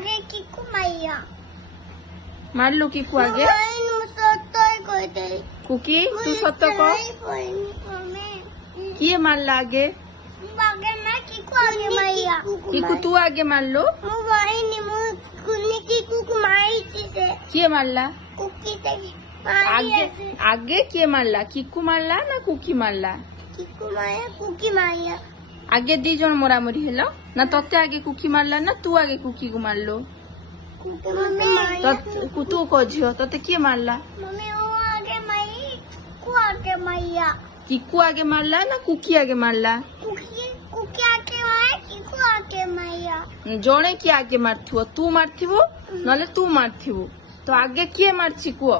आगे किकू मैया मारलु किकू आगे कुकी तू सत्य कह किए मारला आगे किकू तू आगे मारलो किए मारला आगे आगे किए मारला किकू मारला ना कुकी मारला आगे दी जन मरामरी हेलो ना तते आगे कुकी मारला ना तू आगे कुकी को मारलो तू को झियो तते किए मारला किकू आगे मारला ना कुकी आगे मारला जड़े किए आगे मारथिबो तू मारथिबो नले तू मारथिबो तो आगे किए मारछि कुओ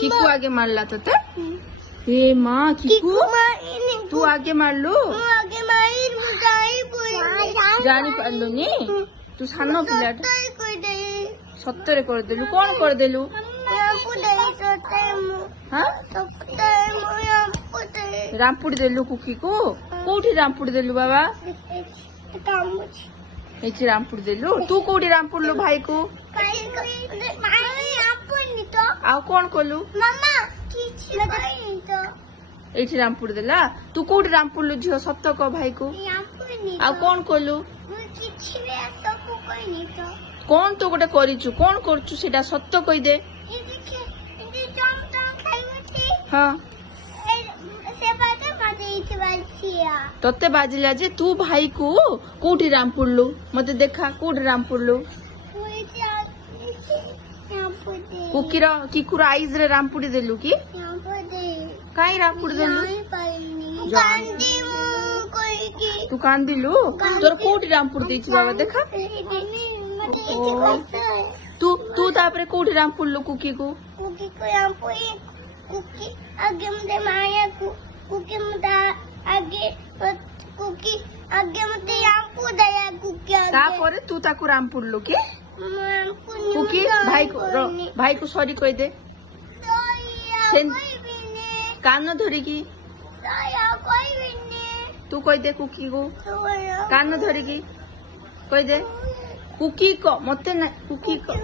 किकू आगे मारला तते ए माँ किकू तू आगे मारलु जानी पारलुनी तू सानो पिला सत्तरे कर देलु कौन कर देलु रामपुड़ी देलु कुकी को कोठी रामपुड़ी देलु बाबा एची रामपुड़ी देलु तू कोठी रामपुड़लु भाई को आ कौन कलु एठी रामपुड़ी देला तू कोठी रामपुड़लु झियो सत्य कह भाई को आ कौन कलु कौन तो गोटे करिचु कौन करचु सेटा सत्य कहि दे हाँ तते बाजिला जे तू भाई को कोठी रामपुड़लु मते देखा कोठी रामपुड़लु कुकीर किकुर आइज रे रामपुड़ी देलु की काई रामपुड़ी देलु तू कांदिलु तोर कोठी रामपुड़ी देछि बाबा देखा तू तापरे कोठी रामपुड़लु कुकी को आगे मुझे माया कुकी मुझे आगे मुझे रामपुर दया कुकी तापरे तू ताकू रामपुड़लु की कुकी भाई को सॉरी कह दे कान धरी की तू कह दे कुकी को कान धरी की कह दे कुकी को मते ना कुकी को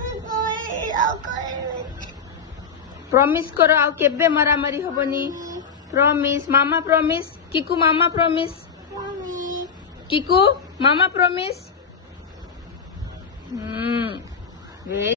प्रॉमिस करो आउ केबे मारामारी हबनी प्रॉमिस मामा प्रॉमिस किकू मामा प्रॉमिस किकू मामा प्रॉमिस